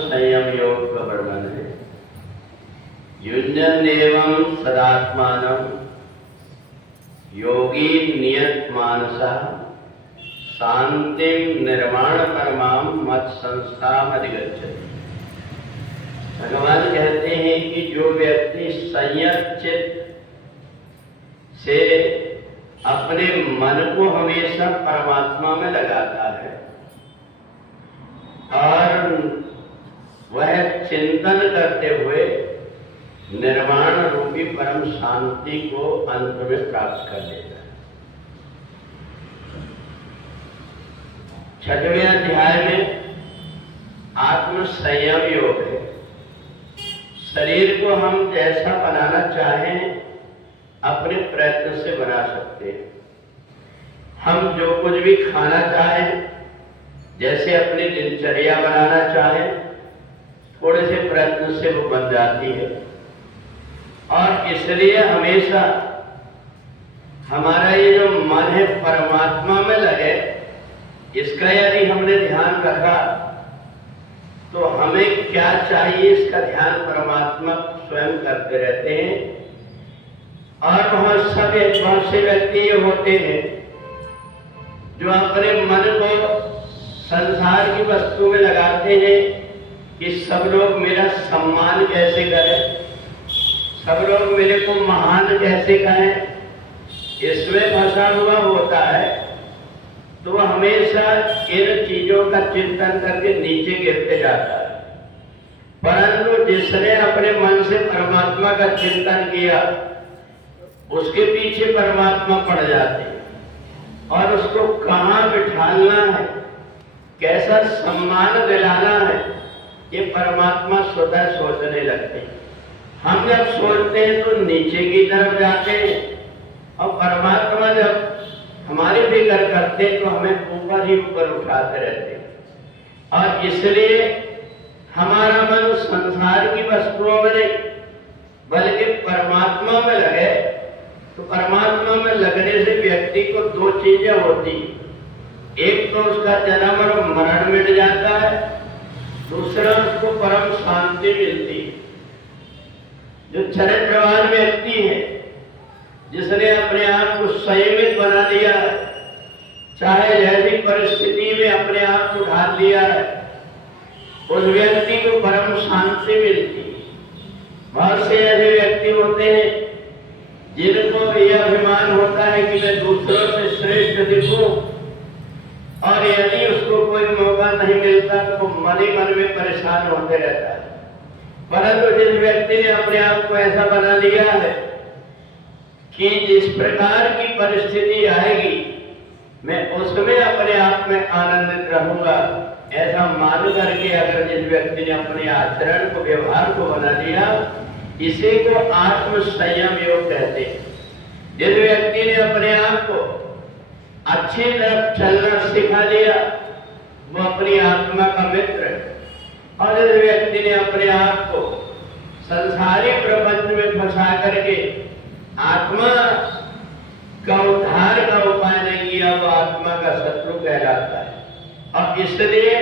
संयम योग का वर्णन है। युञ्जन एवं सदात्मानं योगी नियत मानसा शांतिं निर्माण परमां मत संस्थाम अधिगच्छति। भगवान कहते हैं कि जो व्यक्ति संयत चित्त से अपने मन को हमेशा परमात्मा में लगाता है और वह चिंतन करते हुए निर्वाण रूपी परम शांति को अंत में प्राप्त कर लेता है। 6वें अध्याय में आत्म संयम योग है। शरीर को हम जैसा बनाना चाहें अपने प्रयत्न से बना सकते हैं। हम जो कुछ भी खाना चाहें, जैसे अपनी दिनचर्या बनाना चाहें, थोड़े से प्रयत्न से वो बन जाती है। और इसलिए हमेशा हमारा ये जो मन है परमात्मा में लगे, इसका यदि हमने ध्यान रखा तो हमें क्या चाहिए इसका ध्यान परमात्मा स्वयं करते रहते हैं। और बहुत से व्यक्ति ये होते हैं जो अपने मन को संसार की वस्तु में लगाते हैं कि सब लोग मेरा सम्मान कैसे करें, सब लोग मेरे को महान कैसे कहें। इसमें फंसा हुआ होता है तो वह हमेशा इन चीजों का चिंतन करके नीचे गिरते जाता है। परंतु जिसने अपने मन से परमात्मा का चिंतन किया, उसके पीछे परमात्मा पड़ जाते हैं और उसको कहाँ बिठालना है, कैसा सम्मान दिलाना है, ये परमात्मा स्वतः सोचने लगते हैं। हम जब सोचते हैं तो नीचे की तरफ जाते हैं और परमात्मा जब हमारी फिक्र करते हैं तो हमें ऊपर ही ऊपर उठाते रहते हैं। और इसलिए हमारा मन संसार की वस्तुओं में नहीं बल्कि परमात्मा में लगे। तो परमात्मा में लगने से व्यक्ति को दो चीजें होती हैं। एक तो उसका जन्म और मरण मिट जाता है, दूसरा उसको परम शांति मिलती है। जो चरित्रवान व्यक्ति है, जिसने अपने आप को संयमित बना लिया है, चाहे जैसी परिस्थिति में अपने आप को ढाल लिया है, उस व्यक्ति को परम शांति मिलती है। बहुत से ऐसे व्यक्ति होते हैं जिनको यह अभिमान होता है कि मैं दूसरों से श्रेष्ठ दिखूं, और यदि उसको कोई मौका नहीं मिलता तो मन ही मन में परेशान होते रहता है। परंतु जिस व्यक्ति ने अपने आप को ऐसा बना लिया है कि जिस प्रकार की परिस्थिति आएगी मैं उसमें अपने आप में आनंदित रहूंगा, ऐसा मान करके अगर जिस व्यक्ति ने अपने आचरण को, व्यवहार को बना लिया, इसी को आत्म संयम योग कहते हैं। जिस व्यक्ति ने अपने आप को अच्छी तरफ चलना सिखा लिया, वो अपनी आत्मा का मित्र है। और जिस व्यक्ति ने अपने आप को संसारी प्रपंच में फंसा करके आत्मा का उद्धार का उपाय नहीं किया, वो आत्मा का शत्रु कहलाता है। और इसलिए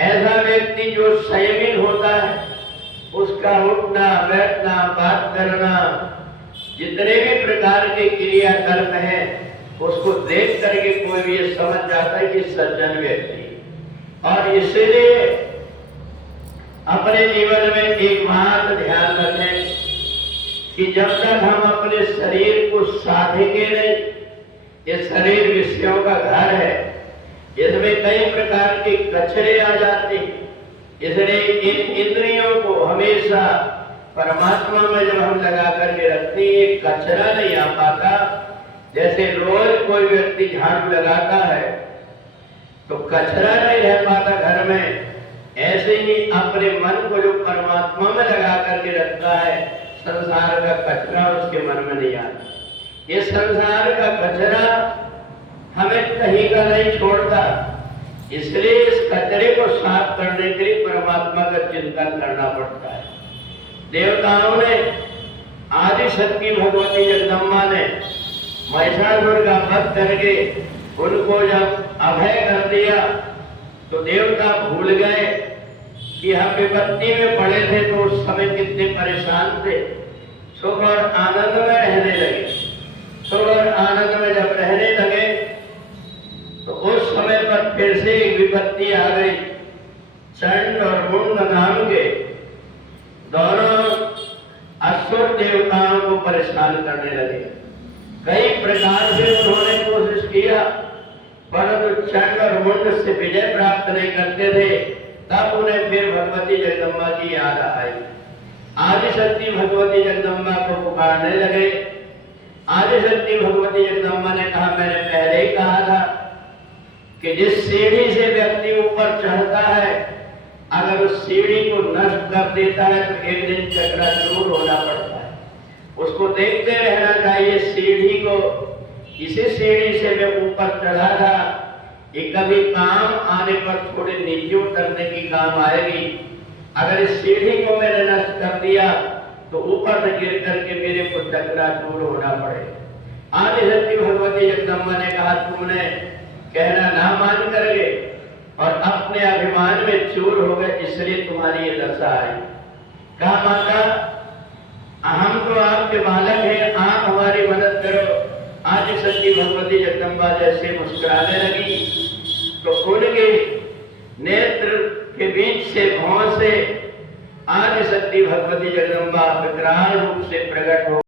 ऐसा व्यक्ति जो संयमित होता है, उसका उठना, बैठना, बात करना, जितने भी प्रकार के क्रियाकर्म हैं, उसको देख करके कोई भी ये समझ जाता है कि सज्जन व्यक्ति। और इसलिए अपने जीवन में एक बात ध्यान रखें कि जब तक हम अपने शरीर को साधेंगे नहीं, ये शरीर विषयों का घर है, इसमें कई प्रकार के कचरे आ जाते हैं। इसलिए इन इंद्रियों को हमेशा परमात्मा में जब हम लगा करके रखते हैं, कचरा नहीं आ पाता। जैसे रोज कोई व्यक्ति झाड़ू लगाता है तो कचरा नहीं रह पाता घर में, ऐसे ही अपने मन को जो परमात्मा में लगा करके रखता है, संसार का कचरा उसके मन में नहीं आता। ये संसार का कचरा हमें कहीं का नहीं छोड़ता, इसलिए इस कचरे को साफ करने के लिए परमात्मा का चिंतन करना पड़ता है। देवताओं ने, आदि शक्ति भगवती जगदम्बा ने महिषासुर का वध करके उनको जब अभय कर दिया तो देवता भूल गए कि हम विपत्ति में पड़े थे तो उस समय कितने परेशान थे, सुख और आनंद में रहने लगे। सुख और आनंद में जब रहने लगे तो उस समय पर फिर से एक विपत्ति आ गई। चंड और मुंड नाम के दोनों असुर देवताओं को परेशान करने लगे। कई प्रकार से उन्होंने कोशिश किया, परंतु चंड और मुंड से विजय प्राप्त नहीं करते थे। तब उन्हें फिर भगवती जगदम्बा की याद आई। आदिशक्ति भगवती जगदम्बा को पुकारने लगे। आदिशक्ति भगवती जगदम्बा ने कहा, मैंने पहले ही कहा था कि जिस सीढ़ी से व्यक्ति ऊपर चढ़ता है, अगर उस सीढ़ी को नष्ट कर देता है तो एक दिन चक्राचूर होना पड़ता है। उसको देखते रहना चाहिए सीढ़ी को। इसी सीढ़ी से मैं ऊपर चढ़ा था, ये कभी काम आने पर थोड़े नीचे उतरने की काम आएगी। अगर इस सीढ़ी को मैंने नष्ट कर दिया तो ऊपर न गिर करके मेरे को चक्राचूर होना पड़ेगा। आदिशक्ति भगवती जगदम्बा ने कहा, तुमने कहना ना मान करके और अपने अभिमान में चूर हो गए, इसलिए तुम्हारी ये दशा आई। कहा, माता हम तो आपके बालक हैं, आप हमारी मदद करो। आदिशक्ति भगवती जगदम्बा जैसे मुस्कुराने लगी तो उनके नेत्र के बीच से भौं से आदिशक्ति भगवती जगदम्बा विकराल रूप से प्रकट हो